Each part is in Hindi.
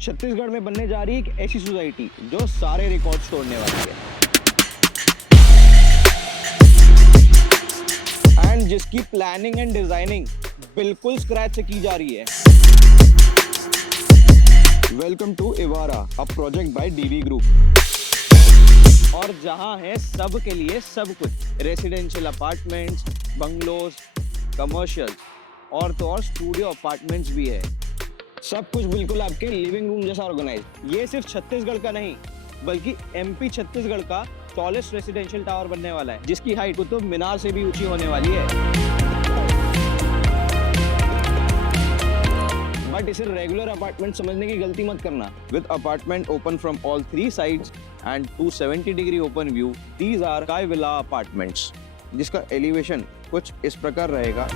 छत्तीसगढ़ में बनने जा रही है एक ऐसी सोसाइटी जो सारे रिकॉर्ड्स तोड़ने वाली है एंड जिसकी प्लानिंग एंड डिजाइनिंग बिल्कुल स्क्रैच से की जा रही है। Welcome to Ivara, a project by DV group. और जहां है सब के लिए सब कुछ, रेसिडेंशियल अपार्टमेंट्स, बंगलोज, कमर्शियल और तो और स्टूडियो अपार्टमेंट्स भी है। सब कुछ बिल्कुल आपके लिविंग रूम जैसा ऑर्गेनाइज। ये सिर्फ छत्तीसगढ़ का नहीं बल्कि एमपी छत्तीसगढ़ का टॉलेस्ट रेसिडेंशियल टावर बनने वाला है, जिसकी हाइट कुतुब मीनार से भी ऊंची होने वाली है। बट इसे रेगुलर अपार्टमेंट समझने की गलती मत करना। With apartment open from all 3 sides and 270 degree open view, these are sky villa apartments, जिसका एलिवेशन कुछ इस प्रकार रहेगा।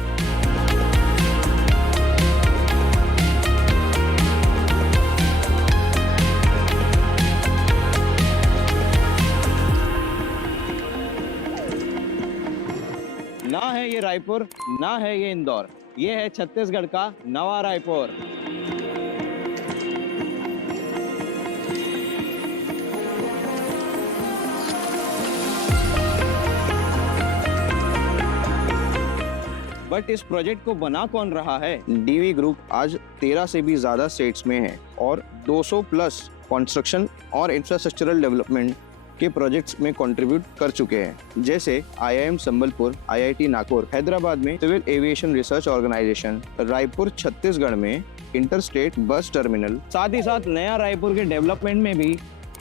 ना है ये रायपुर, ना है ये इंदौर, ये है छत्तीसगढ़ का नवा रायपुर। बट इस प्रोजेक्ट को बना कौन रहा है? डीवी ग्रुप आज 13 से भी ज्यादा स्टेट्स में है और 200 प्लस कंस्ट्रक्शन और इंफ्रास्ट्रक्चरल डेवलपमेंट के प्रोजेक्ट्स में कंट्रीब्यूट कर चुके हैं, जैसे आईआईएम संबलपुर, आईआईटी नागपुर, हैदराबाद में civil aviation research organisation, Raipur Chhattisgarh में इंटरस्टेट बस टर्मिनल। साथ ही साथ नया रायपुर के डेवलपमेंट में भी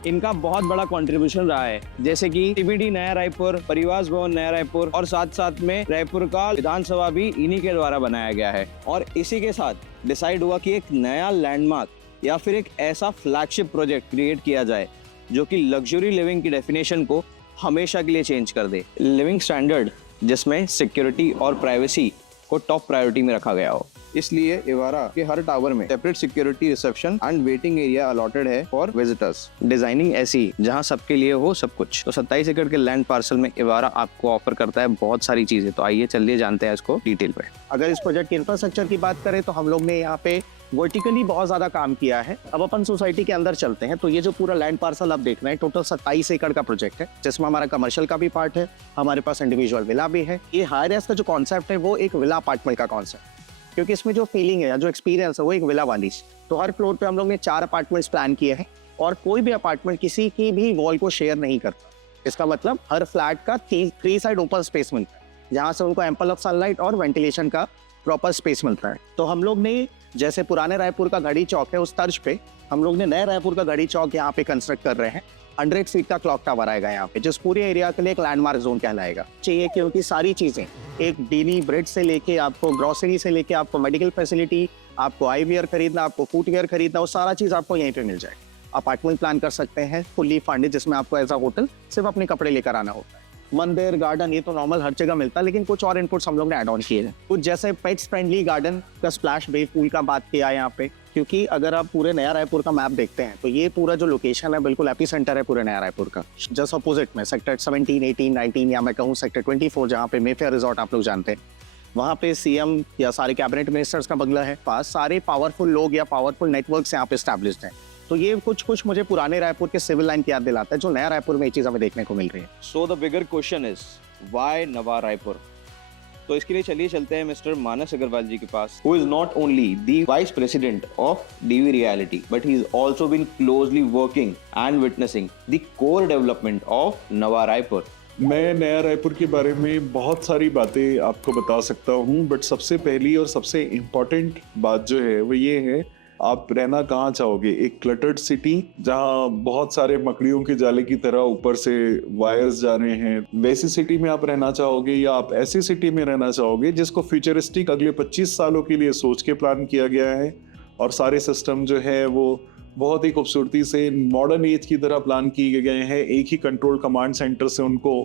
इनका बहुत बड़ा कंट्रीब्यूशन रहा है, जैसे कि सीबीडी नया रायपुर, परिवास भवन नया रायपुर और साथ साथ में रायपुर का विधानसभा भी इन्हीं के द्वारा बनाया गया है। और इसी के साथ डिसाइड हुआ कि एक नया लैंडमार्क या फिर एक ऐसा फ्लैगशिप प्रोजेक्ट क्रिएट किया जाए जो कि लग्जरी लिविंग की डेफिनेशन को हमेशा के लिए चेंज कर दे। लिविंग स्टैंडर्ड जिसमें सिक्योरिटी और प्राइवेसी को टॉप प्रायोरिटी में रखा गया हो। इसलिए इवारा के हर टावर में separate security, reception and waiting area allotted है फॉर विजिटर्स। डिजाइनिंग ऐसी जहां सबके लिए हो सब कुछ। तो 27 एकड़ के लैंड पार्सल में इवारा आपको ऑफर करता है बहुत सारी चीजें। तो आइए चलिए जानते हैं इसको डिटेल में। अगर इस प्रोजेक्ट की इंफ्रास्ट्रक्चर की बात करें तो हम लोग ने यहाँ पे वर्टिकली बहुत ज्यादा काम किया है। अब अपन सोसाइटी के अंदर चलते हैं। तो ये जो पूरा लैंड पार्सल आप देख रहे हैं, टोटल 27 एकड़ का प्रोजेक्ट है, जिसमें हमारा कमर्शियल का भी पार्ट है, हमारे पास इंडिविजुअल विला भी है। ये हाई राइज का जो कॉन्सेप्ट है वो एक विला अपार्टमेंट का कॉन्सेप्ट, क्योंकि इसमें जो फीलिंग है, जो एक्सपीरियंस है वो एक विला वाली। तो हर फ्लोर पे हम लोग ने 4 अपार्टमेंट्स प्लान किए हैं और कोई भी अपार्टमेंट किसी की भी वॉल को शेयर नहीं करता। इसका मतलब हर फ्लैट का 3 साइड ओपन स्पेस मिलता है, जहाँ से उनको एम्पल ऑफ सनलाइट और वेंटिलेशन का प्रॉपर स्पेस मिलता है। तो हम लोग ने जैसे पुराने रायपुर का घड़ी चौक है, उस तर्ज पे हम लोग ने नए रायपुर का घड़ी चौक यहाँ पे कंस्ट्रक्ट कर रहे हैं। 100 फीट का क्लॉक टावर आएगा यहाँ पे, जिस पूरे एरिया के लिए एक लैंडमार्क जोन कहलाएगा। चाहिए क्योंकि सारी चीजें, एक डेली ब्रेड से लेके आपको ग्रोसरी से लेके आपको मेडिकल फैसिलिटी, आपको आई वेयर खरीदना, आपको फुटवेयर खरीदना, वो सारा चीज आपको यहीं पे मिल जाए। अपार्टमेंट प्लान कर सकते हैं फुल्ली फंडेड, जिसमें आपको एज अ होटल सिर्फ अपने कपड़े लेकर आना होता है। मंदिर, गार्डन, ये तो नॉर्मल हर जगह मिलता है, लेकिन कुछ और इनपुट्स हम लोग ने ऐड ऑन किए हैं। कुछ जैसे पेट्स फ्रेंडली गार्डन का स्प्लैश बे पूल का बात किया है यहाँ पे, क्योंकि अगर आप पूरे नया रायपुर का मैप देखते हैं तो ये पूरा जो लोकेशन है बिल्कुल एपी सेंटर है पूरे नया रायपुर का। जस्ट अपोजिट में सेक्टर 17, 18, 19 या मैं कहूँ सेक्टर 24, जहाँ पे मेफेयर रिजॉर्ट आप लोग जानते हैं, वहाँ पे सीएम या सारे कैबिनेट मिनिस्टर्स का बंगला है। पास सारे पावरफुल लोग या पावरफुल नेटवर्क्स यहाँ पे एस्टैब्लिश्ड हैं। तो ये कुछ मुझे पुराने रायपुर के सिविल लाइन की याद दिलाता है, जो नया रायपुर में ये चीज हमें देखने को मिल रही है। So the bigger question is why नवा रायपुर? तो इसके लिए चलिए चलते हैं मिस्टर मानस अग्रवाल जी के पास, who is not only the vice president of DV reality but he is also been closely working and witnessing the core development of Nava Raipur. मैं नया रायपुर के बारे में बहुत सारी बातें आपको बता सकता हूँ, बट सबसे पहली और सबसे इम्पोर्टेंट बात जो है वो ये है, आप रहना कहाँ चाहोगे? एक क्लटर्ड सिटी जहाँ बहुत सारे मकड़ियों के जाले की तरह ऊपर से वायर्स जा रहे हैं, वैसी सिटी में आप रहना चाहोगे, या आप ऐसी सिटी में रहना चाहोगे जिसको फ्यूचरिस्टिक अगले 25 सालों के लिए सोच के प्लान किया गया है और सारे सिस्टम जो है वो बहुत ही खूबसूरती से मॉडर्न एज की तरह प्लान किए गए हैं। एक ही कंट्रोल कमांड सेंटर से उनको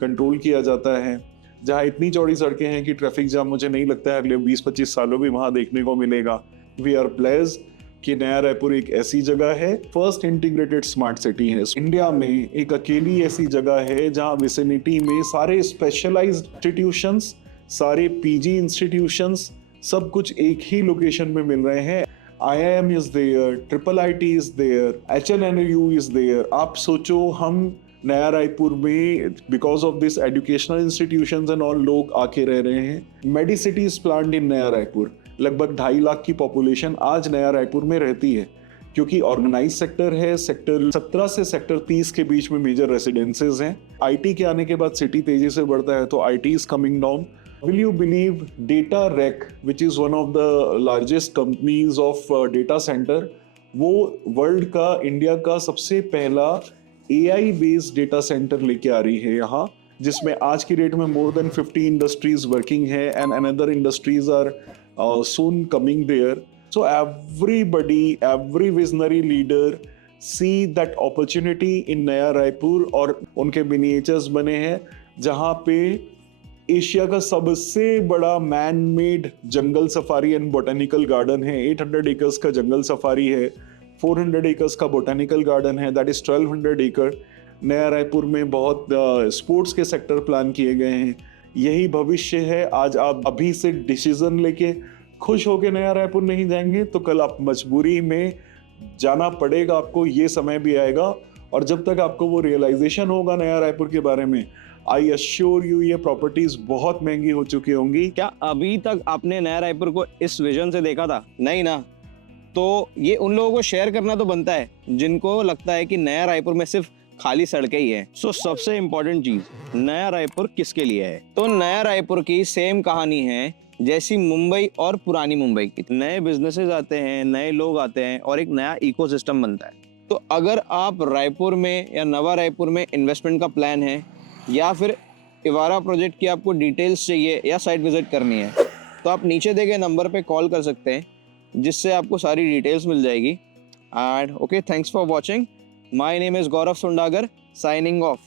कंट्रोल किया जाता है, जहाँ इतनी चौड़ी सड़कें हैं कि ट्रैफिक जाम मुझे नहीं लगता है अगले 20-25 सालों भी वहाँ देखने को मिलेगा। वी आर ब्लेस्ड कि नया रायपुर एक ऐसी जगह है, फर्स्ट इंटीग्रेटेड स्मार्ट सिटी है इंडिया में, एक अकेली ऐसी जगह है जहां विसिनिटी में सारे स्पेशलाइज्ड इंस्टीट्यूशंस, सारे पीजी इंस्टीट्यूशंस, सब कुछ एक ही लोकेशन पे मिल रहे हैं। IIM is there, Triple IT is there, HNNU is there. आप सोचो हम नया रायपुर में because of this educational institutions and all लोग आके रह रहे हैं। मेडिसिटी इज प्लान्ड इन नया रायपुर। लगभग 2.5 लाख की पॉपुलेशन आज नया रायपुर में रहती है, क्योंकि ऑर्गेनाइज सेक्टर है। सेक्टर 17 से सेक्टर 30 के बीच में मेजर रेसिडेंसेज हैं। IT के आने के बाद सिटी तेजी से बढ़ता है, तो IT is coming down. Will you believe DataRec, which is one of the largest companies of data center, वो वर्ल्ड का, इंडिया का सबसे पहला AI बेस्ड डेटा सेंटर लेके आ रही है यहाँ, जिसमें आज की डेट में मोर देन 50 इंडस्ट्रीज वर्किंग है and another industries are soon coming there. So every visionary leader see that opportunity in नया रायपुर, और उनके मिनिएचर्स बने हैं जहाँ पे एशिया का सबसे बड़ा man made jungle safari and botanical garden है। 800 एकर्स का जंगल सफारी है, 400 एकर्स का बोटेनिकल गार्डन है, दैट इज 1200 एकड़। नया रायपुर में बहुत स्पोर्ट्स के सेक्टर प्लान किए गए हैं। यही भविष्य है। आज आप अभी से डिसीजन लेके खुश होके नया रायपुर नहीं जाएंगे तो कल आप मजबूरी में जाना पड़ेगा आपको। ये समय भी आएगा, और जब तक आपको वो रियलाइजेशन होगा नया रायपुर के बारे में, आई अश्योर यू ये प्रॉपर्टीज बहुत महंगी हो चुकी होंगी। क्या अभी तक आपने नया रायपुर को इस विजन से देखा था? नहीं ना। तो ये उन लोगों को शेयर करना तो बनता है जिनको लगता है कि नया रायपुर में सिर्फ खाली सड़कें ही है। सो सबसे इम्पोर्टेंट चीज, नया रायपुर किसके लिए है? तो नया रायपुर की सेम कहानी है जैसी मुंबई और पुरानी मुंबई की। नए बिजनेसेस आते हैं, नए लोग आते हैं और एक नया इकोसिस्टम बनता है। तो अगर आप रायपुर में या नवा रायपुर में इन्वेस्टमेंट का प्लान है, या फिर इवारा प्रोजेक्ट की आपको डिटेल्स चाहिए या साइट विजिट करनी है, तो आप नीचे दिए गए नंबर पे कॉल कर सकते हैं, जिससे आपको सारी डिटेल्स मिल जाएगी। And okay, thanks for watching. My name is Gaurav Sundagar, signing of.